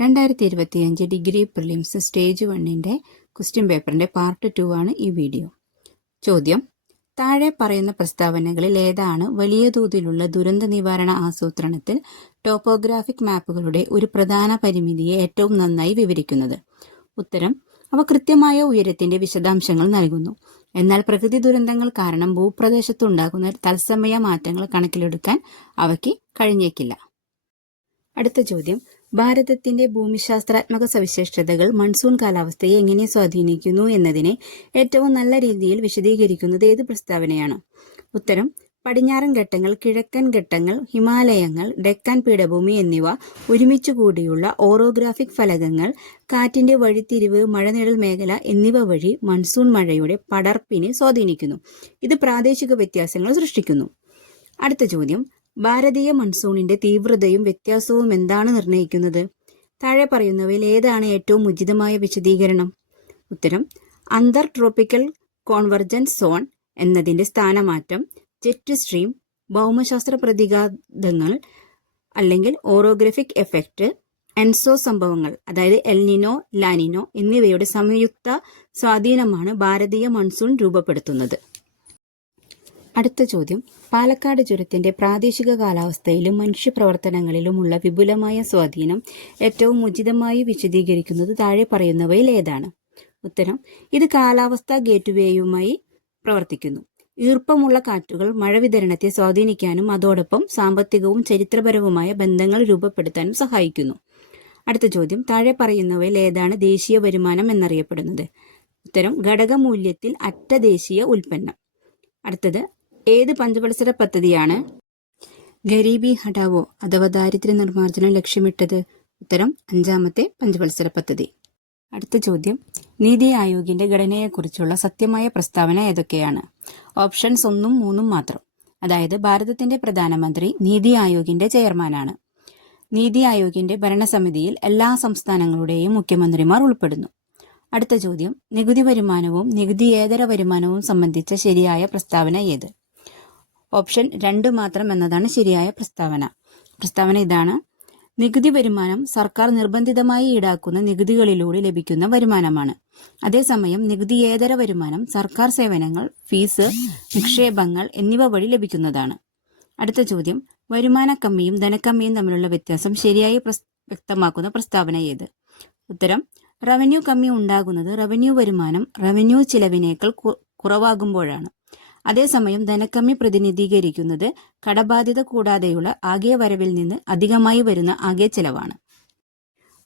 2025 degree prelims stage 1ന്റെ question പേപ്പറിന്റെ part 2 ആണ് ഈ വീഡിയോ. ചോദ്യം: താഴെ പറയുന്ന പ്രസ്താവനകളിൽ ഏതാണ് വലിയ തോതിലുള്ള ദുരന്ത നിവാരണ ആസൂത്രണത്തിൽ ടോപ്പോഗ്രാഫിക് മാപ്പുകളുടെ ഒരു പ്രധാന പരിമിതിയെ ഏറ്റവും നന്നായി വിവരിക്കുന്നത്? ഉത്തരം: അവ കൃത്യമായ ഉയരത്തിന്റെ വിശദാംശങ്ങൾ നൽകുന്നു. എന്നാൽ പ്രകൃതി ദുരന്തങ്ങൾ കാരണം ഭൂപ്രദേശത്തുണ്ടാകുന്ന തത്സമയ മാറ്റങ്ങൾ കണക്കിലെടുക്കാൻ അവയ്ക്ക് കഴിഞ്ഞേക്കില്ല. അടുത്ത ചോദ്യം: ഭാരതത്തിന്റെ ഭൂമിശാസ്ത്രാത്മക സവിശേഷതകൾ മൺസൂൺ കാലാവസ്ഥയെ എങ്ങനെ സ്വാധീനിക്കുന്നു എന്നതിനെ ഏറ്റവും നല്ല രീതിയിൽ വിശദീകരിക്കുന്നത് ഏത് പ്രസ്താവനയാണ്? ഉത്തരം: പടിഞ്ഞാറൻ ഘട്ടങ്ങൾ, കിഴക്കൻ ഘട്ടങ്ങൾ, ഹിമാലയങ്ങൾ, ഡെക്കാൻ പീഠഭൂമി എന്നിവ ഒരുമിച്ചു കൂടിയുള്ള ഓറോഗ്രാഫിക് ഫലകങ്ങൾ കാറ്റിന്റെ വഴിത്തിരിവ്, മഴനിഴൽ മേഖല എന്നിവ വഴി മൺസൂൺ മഴയുടെ പടർപ്പിനെ സ്വാധീനിക്കുന്നു. ഇത് പ്രാദേശിക വ്യത്യാസങ്ങൾ സൃഷ്ടിക്കുന്നു. അടുത്ത ചോദ്യം: ഭാരതീയ മൺസൂണിന്റെ തീവ്രതയും വ്യത്യാസവും എന്താണ് നിർണ്ണയിക്കുന്നത്? താഴെ പറയുന്നവയിൽ ഏതാണ് ഏറ്റവും ഉചിതമായ വിശദീകരണം? ഉത്തരം: അന്തർ ട്രോപ്പിക്കൽ കോൺവർജൻസ് സോൺ എന്നതിന്റെ സ്ഥാനമാറ്റം, ജെറ്റ് സ്ട്രീം, ഭൗമശാസ്ത്ര പ്രതിഘാതങ്ങൾ അല്ലെങ്കിൽ ഓറോഗ്രഫിക് എഫക്റ്റ്, എൻസോ സംഭവങ്ങൾ അതായത് എൽനിനോ, ലാനിനോ എന്നിവയുടെ സംയുക്ത സ്വാധീനമാണ് ഭാരതീയ മൺസൂൺ രൂപപ്പെടുത്തുന്നത്. അടുത്ത ചോദ്യം: പാലക്കാട് ചുരത്തിന്റെ പ്രാദേശിക കാലാവസ്ഥയിലും മനുഷ്യപ്രവർത്തനങ്ങളിലുമുള്ള വിപുലമായ സ്വാധീനം ഏറ്റവും ഉചിതമായി വിശദീകരിക്കുന്നത് താഴെ പറയുന്നവയിൽ ഏതാണ്? ഉത്തരം: ഇത് കാലാവസ്ഥാ ഗേറ്റ്വേയുമായി പ്രവർത്തിക്കുന്നു. ഈർപ്പമുള്ള കാറ്റുകൾ മഴ വിതരണത്തെ സ്വാധീനിക്കാനും അതോടൊപ്പം സാമ്പത്തികവും ചരിത്രപരവുമായ ബന്ധങ്ങൾ രൂപപ്പെടുത്താനും സഹായിക്കുന്നു. അടുത്ത ചോദ്യം: താഴെ പറയുന്നവയിൽ ഏതാണ് ദേശീയ വരുമാനം എന്നറിയപ്പെടുന്നത്? ഉത്തരം: ഘടകമൂല്യത്തിൽ അറ്റ ദേശീയ ഉൽപ്പന്നം. അടുത്തത്: ഏത് പഞ്ചവത്സര പദ്ധതിയാണ് ഗരീബി ഹഠാവോ അഥവാ ദാരിദ്ര്യ നിർമ്മാർജ്ജനം ലക്ഷ്യമിട്ടത്? ഉത്തരം: 5ാമത്തെ പഞ്ചവത്സര പദ്ധതി. അടുത്ത ചോദ്യം: നീതി ആയോഗിന്റെ ഘടനയെക്കുറിച്ചുള്ള സത്യമായ പ്രസ്താവന ഏതൊക്കെയാണ്? ഓപ്ഷൻസ് 1ഉം 3ഉം മാത്രം. അതായത് ഭാരതത്തിന്റെ പ്രധാനമന്ത്രി നീതി ആയോഗിന്റെ ചെയർമാനാണ്. നീതി ആയോഗിന്റെ ഭരണസമിതിയിൽ എല്ലാ സംസ്ഥാനങ്ങളുടെയും മുഖ്യമന്ത്രിമാർ ഉൾപ്പെടുന്നു. അടുത്ത ചോദ്യം: നികുതി വരുമാനവും നികുതിയേതര വരുമാനവും സംബന്ധിച്ച ശരിയായ പ്രസ്താവന ഏത്? ഓപ്ഷൻ 2 മാത്രം എന്നതാണ് ശരിയായ പ്രസ്താവന ഇതാണ്: നികുതി വരുമാനം സർക്കാർ നിർബന്ധിതമായി ഈടാക്കുന്ന നികുതികളിലൂടെ ലഭിക്കുന്ന വരുമാനമാണ്. അതേസമയം നികുതിയേതര വരുമാനം സർക്കാർ സേവനങ്ങൾ, ഫീസ്, നിക്ഷേപങ്ങൾ എന്നിവ വഴി ലഭിക്കുന്നതാണ്. അടുത്ത ചോദ്യം: വരുമാന കമ്മിയും ധനക്കമ്മിയും തമ്മിലുള്ള വ്യത്യാസം ശരിയായി വ്യക്തമാക്കുന്ന പ്രസ്താവന ഏത്? ഉത്തരം: റവന്യൂ കമ്മി ഉണ്ടാകുന്നത് റവന്യൂ വരുമാനം റവന്യൂ ചിലവിനേക്കാൾ കുറവാകുമ്പോഴാണ്. അതേസമയം ധനക്കമ്മി പ്രതിനിധീകരിക്കുന്നത് കടബാധ്യത കൂടാതെയുള്ള ആകെ വരവിൽ നിന്ന് അധികമായി വരുന്ന ആകെ ചെലവാണ്.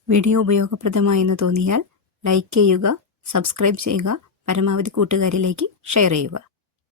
വീഡിയോ ഉപയോഗപ്രദമായെന്ന് തോന്നിയാൽ ലൈക്ക് ചെയ്യുക, സബ്സ്ക്രൈബ് ചെയ്യുക, പരമാവധി കൂട്ടുകാരിലേക്ക് ഷെയർ ചെയ്യുക.